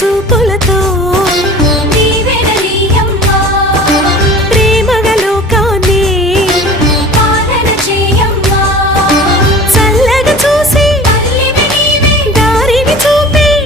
చూపులతో